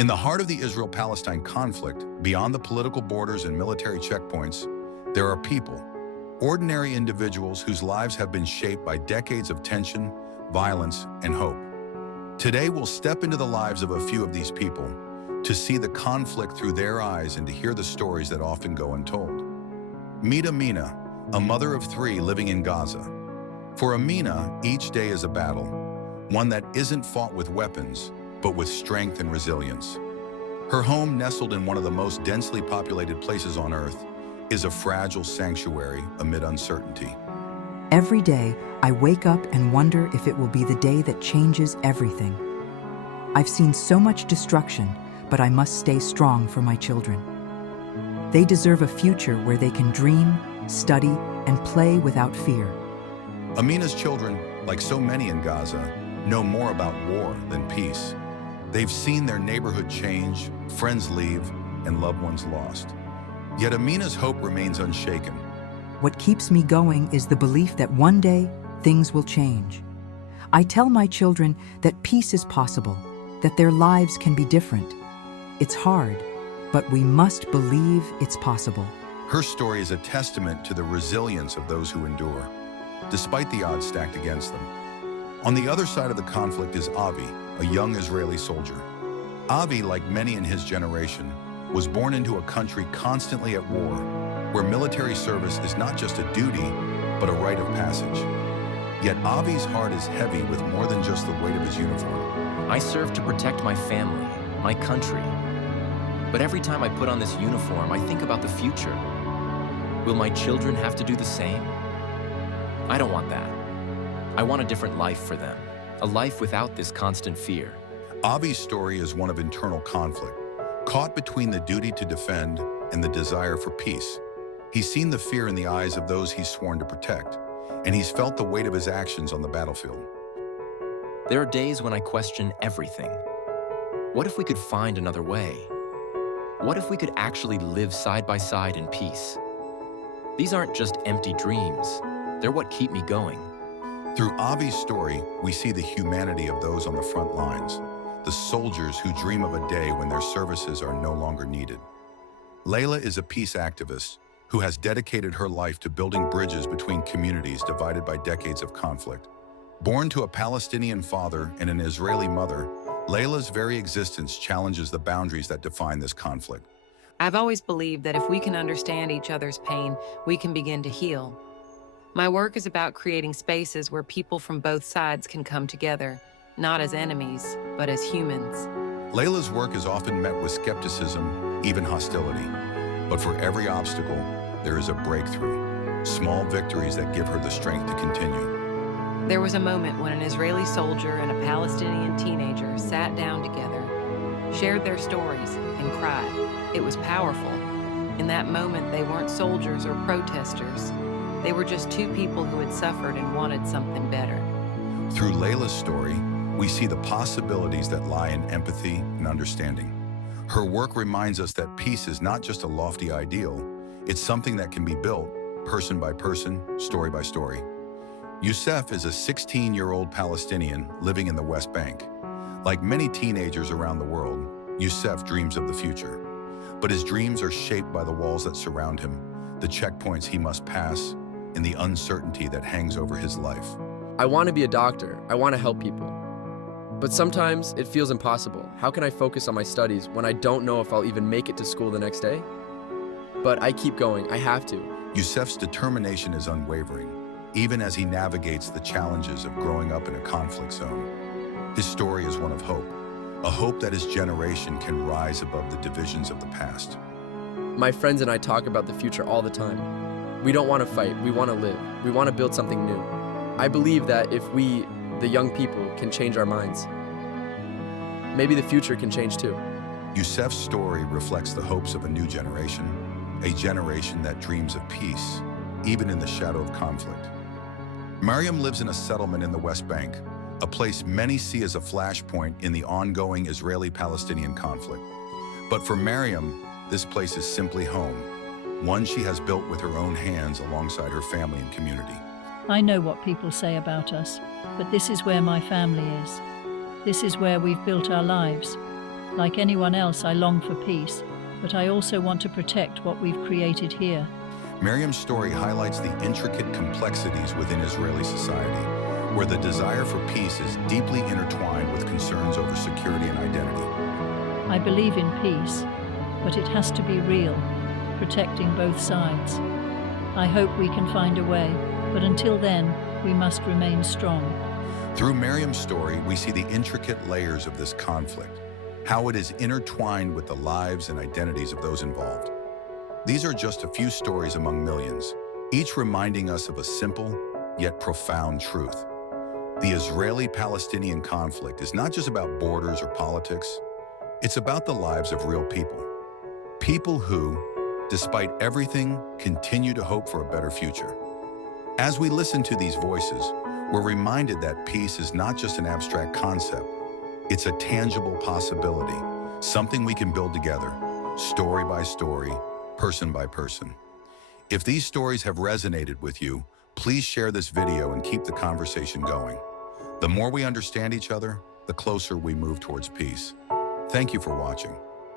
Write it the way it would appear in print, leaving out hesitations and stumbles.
In the heart of the Israel-Palestine conflict, beyond the political borders and military checkpoints, there are people, ordinary individuals whose lives have been shaped by decades of tension, violence, and hope. Today, we'll step into the lives of a few of these people to see the conflict through their eyes and to hear the stories that often go untold. Meet Amina, a mother of 3 living in Gaza. For Amina, each day is a battle, one that isn't fought with weapons, but with strength and resilience. Her home, nestled in one of the most densely populated places on Earth, is a fragile sanctuary amid uncertainty. Every day, I wake up and wonder if it will be the day that changes everything. I've seen so much destruction, but I must stay strong for my children. They deserve a future where they can dream, study, and play without fear. Amina's children, like so many in Gaza, know more about war than peace. They've seen their neighborhood change, friends leave, and loved ones lost. Yet Amina's hope remains unshaken. What keeps me going is the belief that one day, things will change. I tell my children that peace is possible, that their lives can be different. It's hard, but we must believe it's possible. Her story is a testament to the resilience of those who endure, despite the odds stacked against them. On the other side of the conflict is Avi, a young Israeli soldier. Avi, like many in his generation, was born into a country constantly at war, where military service is not just a duty, but a rite of passage. Yet Avi's heart is heavy with more than just the weight of his uniform. I serve to protect my family, my country. But every time I put on this uniform, I think about the future. Will my children have to do the same? I don't want that. I want a different life for them, a life without this constant fear. Avi's story is one of internal conflict, caught between the duty to defend and the desire for peace. He's seen the fear in the eyes of those he's sworn to protect, and he's felt the weight of his actions on the battlefield. There are days when I question everything. What if we could find another way? What if we could actually live side by side in peace? These aren't just empty dreams. They're what keep me going. Through Avi's story, we see the humanity of those on the front lines, the soldiers who dream of a day when their services are no longer needed. Laila is a peace activist who has dedicated her life to building bridges between communities divided by decades of conflict. Born to a Palestinian father and an Israeli mother, Laila's very existence challenges the boundaries that define this conflict. I've always believed that if we can understand each other's pain, we can begin to heal. My work is about creating spaces where people from both sides can come together, not as enemies, but as humans. Laila's work is often met with skepticism, even hostility. But for every obstacle, there is a breakthrough, small victories that give her the strength to continue. There was a moment when an Israeli soldier and a Palestinian teenager sat down together, shared their stories, and cried. It was powerful. In that moment, they weren't soldiers or protesters. They were just 2 people who had suffered and wanted something better. Through Laila's story, we see the possibilities that lie in empathy and understanding. Her work reminds us that peace is not just a lofty ideal, it's something that can be built, person by person, story by story. Youssef is a 16-year-old Palestinian living in the West Bank. Like many teenagers around the world, Youssef dreams of the future. But his dreams are shaped by the walls that surround him, the checkpoints he must pass, and the uncertainty that hangs over his life. I want to be a doctor. I want to help people. But sometimes it feels impossible. How can I focus on my studies when I don't know if I'll even make it to school the next day? But I keep going. I have to. Youssef's determination is unwavering, even as he navigates the challenges of growing up in a conflict zone. His story is one of hope, a hope that his generation can rise above the divisions of the past. My friends and I talk about the future all the time. We don't want to fight. We want to live. We want to build something new. I believe that if we, the young people, can change our minds, maybe the future can change too. Youssef's story reflects the hopes of a new generation, a generation that dreams of peace, even in the shadow of conflict. Maryam lives in a settlement in the West Bank, a place many see as a flashpoint in the ongoing Israeli-Palestinian conflict. But for Maryam, this place is simply home, one she has built with her own hands alongside her family and community. I know what people say about us, but this is where my family is. This is where we've built our lives. Like anyone else, I long for peace, but I also want to protect what we've created here. Maryam's story highlights the intricate complexities within Israeli society, where the desire for peace is deeply intertwined with concerns over security and identity. I believe in peace, but it has to be real, protecting both sides. I hope we can find a way, but until then, we must remain strong. Through Maryam's story, we see the intricate layers of this conflict, how it is intertwined with the lives and identities of those involved. These are just a few stories among millions, each reminding us of a simple yet profound truth. The Israeli-Palestinian conflict is not just about borders or politics. It's about the lives of real people. People who, despite everything, continue to hope for a better future. As we listen to these voices, we're reminded that peace is not just an abstract concept. It's a tangible possibility, something we can build together, story by story, person by person. If these stories have resonated with you, please share this video and keep the conversation going. The more we understand each other, the closer we move towards peace. Thank you for watching.